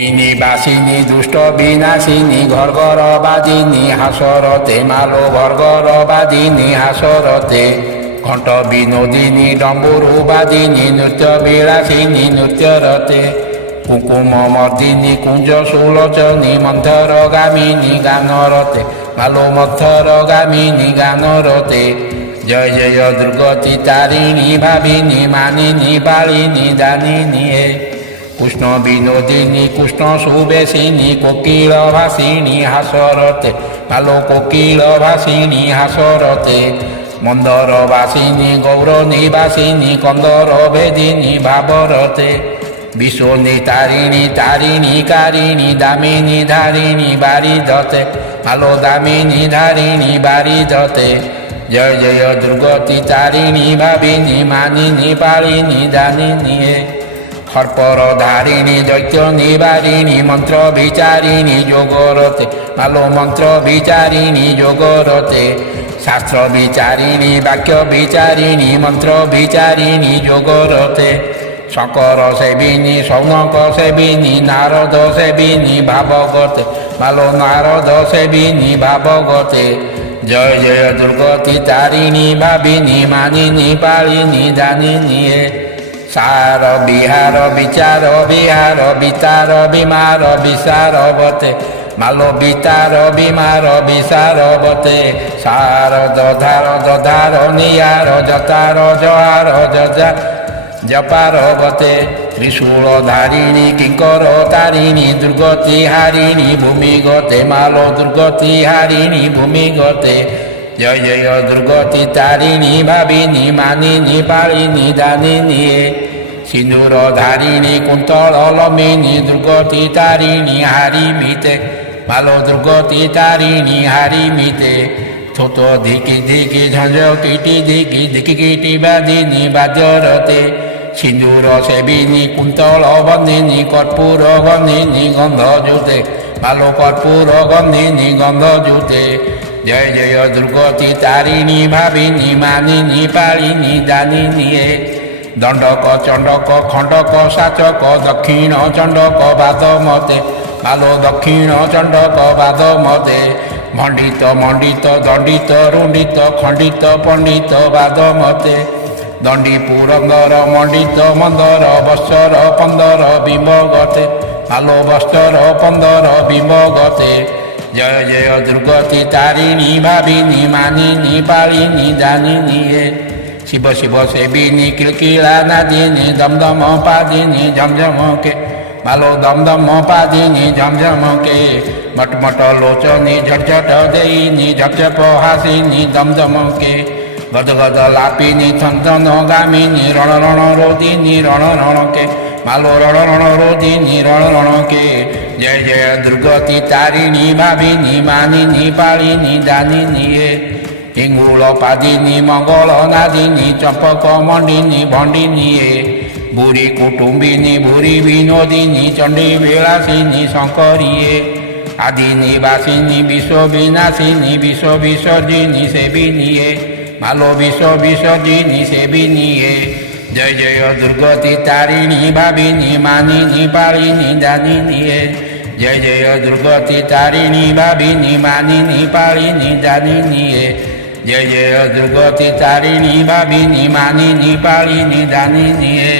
ইনি বাসিনী দুষ্ট বিনাশিনী ঘর ঘর বাজিনী হাসরতে মালো ঘর ঘর বাজিনী হাসরতে ঘণ্ট বিনোদিনী ডম্বরু বাজিনী নৃত্য বিলাসিনী নৃত্যরতে কুকুম মর্দিনী কুঞ্জ সুলোচনী মন্থর গামিনী গানরতে মালো মন্থর গামিনী গানরতে জয় জয় দুর্গতি তারিণী ভাবিনী মানিনী বালিনী দানিনী হে কৃষ্ণ বিনোদিনী কৃষ্ণ সুবেশিনী কোকিল ভাসিনী হাসরতে ভালো কোকিল ভাসিনী হাসরতে মন্দর বাসিনী গৌর নিবাসিনী কন্দর ভেদিনী ভাবরতে বিশ্বনী তারিণী তারিণী কারিণী দামিনী ধারিণী বারিধতে ভালো দামিনী ধারিণী বারিধতে জয় জয় দুর্গতি তারিণী ভাবিনী মানিনী পালিনী দানিনী হে খর্পর ধারিণী দৈত্য নিবারিণী মন্ত্র বিচারিণী যোগরতে ভালো মন্ত্র বিচারিণী যোগরতে শাস্ত্র বিচারিণী বাক্য বিচারিণী মন্ত্র বিচারিণী যোগরতে শঙ্কর সেবিনী সৌনক সেবিনী নারদ সেবিনী ভাবগতে ভালো নারদ সেবিনী ভাবগতে জয় জয় দুর্গতি তারিণী ভাবিনী মানিনী পালিনী দানিনী হে সার বিহার বিচার বিহার বিতার বিমার বিসারবতে মালো বিতার বিমার বিসারবতে সার দধার দধার নিয়ার জতার জহার যজা জপারবতে ত্রিশূল ধারিণী কিঙ্কর তারিণী দুর্গতি হারিণী ভূমিগতে মালো দুর্গতি হারিণী ভূমিগতে জয় জয় দুর্গতি তারিণী ভাবিনী মানিনী পালিনী দানিনী হে সিন্দুর ধারিণী কুন্তল লমিনী দুর্গতি তারিণী হারিমিতে ভালো দুর্গতি তারিণী হারিমিতে ছোট ধিকি ধিকি ঝঞ্ঝ কিটি ধিকি ধিকি কিটি বাদিনী বাজরতে সিন্দুর সেবিনী কুন্তল বন্দিনী কর্পূর গন্ধিনী গন্ধ জুতে ভালো কর্পূর গন্ধিনী গন্ধ জুতে জয় জয় দুর্গতি তারিণী ভাবিনী মানিনী পালিনী দানিনী হে দণ্ডক চণ্ডক খণ্ডক শাচক দক্ষিণ চণ্ডক বাদ মতে ভালো দক্ষিণ চণ্ডক বাদ মতে মণ্ডিত মণ্ডিত দণ্ডিত রুণ্ডিত খণ্ডিত পণ্ডিত বাদ মতে দণ্ডী পুরন্দর মণ্ডিত মন্দর বৎসর পন্দর বিমগতে ভালো বৎসর পন্দর বিমগতে জয় জয় দুর্গতি তারিণী ভাবিনী মানিনী পালিনী দানিনী হে শিব শিব সেবিনী কিলকিলা নাদিনী দমদম পাদিনী ঝমঝমকে ভালো দমদম পাদিনী ঝমঝমকে মটমট লোচনী ঝটঝট দেইনী ঝপঝপ হাসিনী দমদমকে গদ গদ লাপিনী থন্তন গামিনী রণ রণ রোদিনী রণ রণকে ভালো রণ রণ রোদিনী রণ রণকে জয় জয় দুর্গতি তারিণী ভাবিনী মানিনী পালিনী দানিনী হে হিঙ্গুল পাদিনী মঙ্গল নাদিনী চম্পক মণ্ডিনী ভণ্ডিনী হে বুড়ি কুটুম্বিনী ভুরি বিনোদিনী চণ্ডী বিলাসিনী শঙ্করী হে আদিনী বাসিনী বিশ্ব বিনাশিনী বিশ্ব বিসর্জিনী সেবিনী হে ভালো বিশ্ব বিসর্জিনী সেবিনী হে জয় জয় দুর্গতি তারিণী ভাবিনী মানিনী পালিনী দানিনী হে জয় জয় দুর্গতি তারিণী ভাবিনী মানিনী পালিনী দানিনী হে জয় জয় দুর্গতি তারিণী ভাবিনী মানিনী পালিনী দানিনী হে।